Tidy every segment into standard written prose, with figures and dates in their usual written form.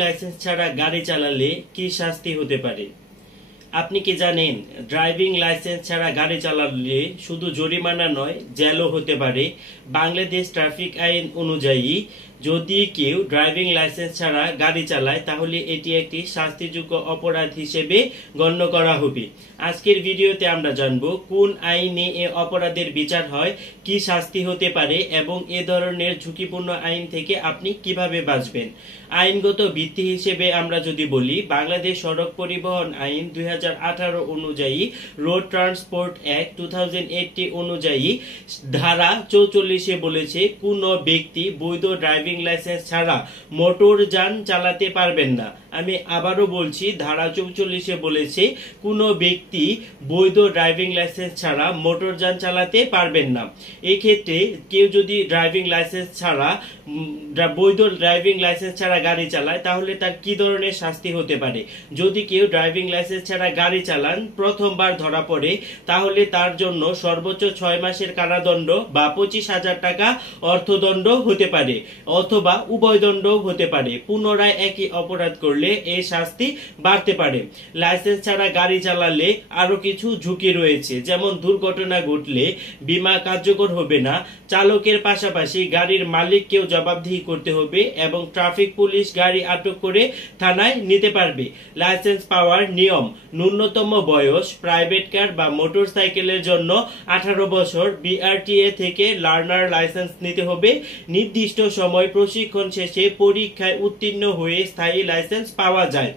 Licence ছাড়া গাড়ি চালালে কি শাস্তি হতে পারে? আপনি কি জানেন ড্রাইভিং লাইসেন্স ছাড়া গাড়ি চালালে শুধু জরিমানা নয়, জেলও হতে পারে। বাংলাদেশ ট্রাফিক আইন অনুযায়ী যদি কেউ ড্রাইভিং লাইসেন্স ছাড়া গাড়ি চালায় তাহলে এটি একটি শাস্তিযোগ্য অপরাধ হিসেবে গণ্য করা হবে। আজকের ভিডিওতে আমরা জানব কোন আইনে এ অপরাধের বিচার হয়, কি শাস্তি হতে পারে এবং এ ধরনের ঝুঁকিপূর্ণ আইন থেকে আপনি কিভাবে বাঁচবেন। আইনগত ভিত্তি হিসেবে আমরা যদি বলি, বাংলাদেশ সড়ক পরিবহন আইন 2018 অনুযায়ী, রোড ট্রান্সপোর্ট অ্যাক্ট 2080 অনুযায়ী ধারা 44 বলেছে কোন ব্যক্তি বৈধ ড্রাইভিং লাইসেন্স ছাড়া মোটর যান চালাতে পারবেন না। আমি আবারও বলছি, ধারা 44 বলেছে কোন ব্যক্তি বৈধ ড্রাইভিং লাইসেন্স ছাড়া মোটর যান চালাতে পারবেন না। এই ক্ষেত্রে কেউ যদি ড্রাইভিং লাইসেন্স ছাড়া বৈধ ড্রাইভিং লাইসেন্স ছাড়া গাড়ি চালায় তাহলে তার কি ধরনের শাস্তি হতে পারে? যদি কেউ ড্রাইভিং লাইসেন্স ছাড়া গাড়ি চালান প্রথমবার ধরা পড়ে তাহলে তার জন্য সর্বোচ্চ 6 মাসের কারাদণ্ড বা 25,000 টাকা অর্থদণ্ড হতে পারে, অথবা উভয় দণ্ড হতে পারে। পুনরায় একই অপরাধ করলে এই শাস্তি বাড়তে পারে। লাইসেন্স ছাড়া গাড়ি চালালে আরো কিছু ঝুঁকি রয়েছে, যেমন দুর্ঘটনা ঘটলে বীমা কার্যকর হবে না, চালকের পাশাপাশি গাড়ির মালিককেও জবাবদিহি করতে হবে এবং ট্রাফিক পুলিশ গাড়ি আটক করে থানায় নিতে পারবে। লাইসেন্স পাওয়ার নিয়ম: ন্যূনতম বয়স প্রাইভেট কার বা মোটর সাইকেলের জন্য 18 বছর, বিআরটিএ থেকে লার্নার লাইসেন্স নিতে হবে। নির্দিষ্ট সময় প্রশিক্ষণ শেষে পরীক্ষায় উত্তীর্ণ হয়ে স্থায়ী লাইসেন্স পাওয়া যায়।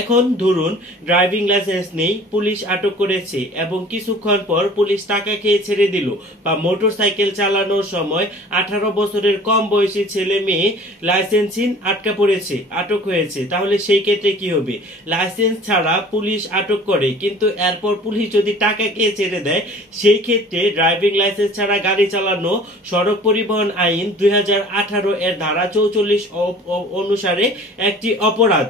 এখন ধরুন ড্রাইভিং লাইসেন্স নেই, পুলিশ আটক করেছে এবং কিছুক্ষণ পর পুলিশ টাকা খেয়ে ছেড়ে দিল, বা মোটর সাইকেল চালানোর সময় 18 বছরের কম বয়সী ছেলে মেয়ে লাইসেন্সহীন আটক হয়েছে, তাহলে সেই ক্ষেত্রে কি হবে? লাইসেন্স ছাড়া পুলিশ আটক করে কিন্তু এরপর পুলিশ যদি টাকা খেয়ে ছেড়ে দেয়, সেই ক্ষেত্রে ড্রাইভিং লাইসেন্স ছাড়া গাড়ি চালানো সড়ক পরিবহন আইন 2018 এর ধারা 44 অনুসারে একটি অপরাধ।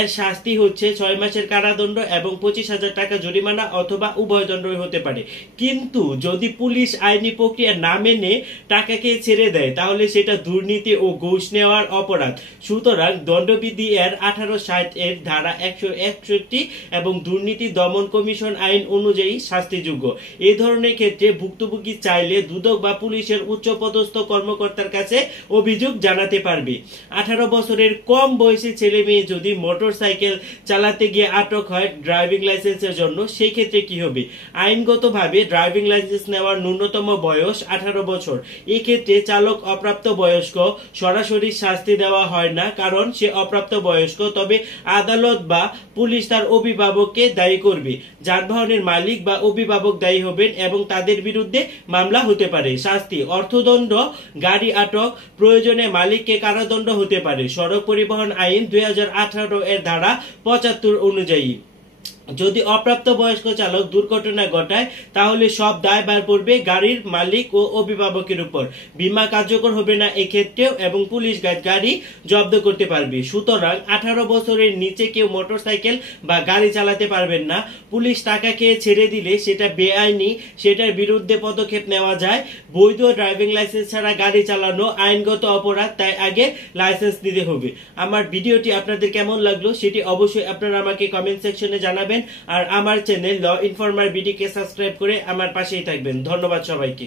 এর শাস্তি হচ্ছে 6 মাসের কারাদণ্ড এবং 25,000 টাকা জরিমানা অথবা উভয় দণ্ডই হতে পারে। কিন্তু যদি পুলিশ আইনি প্রক্রিয়া না মেনে টাকাকে ছেড়ে দেয় তাহলে সেটা দুর্নীতি ও ঘুষ নেওয়ার অপরাধ। সুতরাং দণ্ডবিধি এর 1860 এর ধারা 161 এবং দুর্নীতি দমন কমিশন আইন অনুযায়ী শাস্তিযোগ্য। এই ধরনের ক্ষেত্রে ভুক্তভোগী চাইলে দুদক বা পুলিশের উচ্চপদস্থ কর্মকর্তার কাছে অভিযোগ জানাতে পারবে। 18 বছরের কম বয়সী ছেলে মেয়ে যদি মোটর সাইকেল চালাতে গিয়ে আটক হয় ড্রাইভিং লাইসেন্সের জন্য, সেই ক্ষেত্রে কি হবে? আইনগতভাবে ড্রাইভিং লাইসেন্স নেওয়ার ন্যূনতম বয়স 18 বছর। এই ক্ষেত্রে চালক অপ্রাপ্ত বয়স্ক, সরাসরি শাস্তি দেওয়া হয় না কারণ সে অপ্রাপ্ত বয়স্ক, তবে আদালত বা পুলিশ তার অভিভাবককে দায়ী করবে। যানবাহনের মালিক বা অভিভাবক দায়ী হবেন এবং তাদের বিরুদ্ধে মামলা হতে পারে। শাস্তি: অর্থদণ্ড, গাড়ি আটক, প্রয়োজনে মালিককে কারাদণ্ড হতে পারে। সড়ক পরিবহন আইন 2018 এর ধারা 75 অনুযায়ী যদি অপ্রাপ্ত বয়স্ক চালক দুর্ঘটনা ঘটায় তাহলে সব দায়ভার পড়বে গাড়ির মালিক ও অভিভাবকের উপর। বীমা কার্যকর হবে না এক্ষেত্রেও এবং পুলিশ গাড়ি জব্দ করতে পারবে। সুতরাং 18 বছরের নিচে কেউ মোটরসাইকেল বা গাড়ি চালাতে পারবেন না। পুলিশ টাকা খেয়ে ছেড়ে দিলে সেটা বেআইনি, সেটার বিরুদ্ধে পদক্ষেপ নেওয়া যায়। বৈধ ড্রাইভিং লাইসেন্স ছাড়া গাড়ি চালানো আইনগত অপরাধ, তাই আগে লাইসেন্স নিতে হবে। আমার ভিডিওটি আপনাদের কেমন লাগলো সেটি অবশ্যই আপনারা আমাকে কমেন্ট সেকশনে জানাবেন। আর আমার চ্যানেল ল ইনফরমার বিডি কে সাবস্ক্রাইব করে আমার পাশেই থাকবেন। ধন্যবাদ সবাইকে।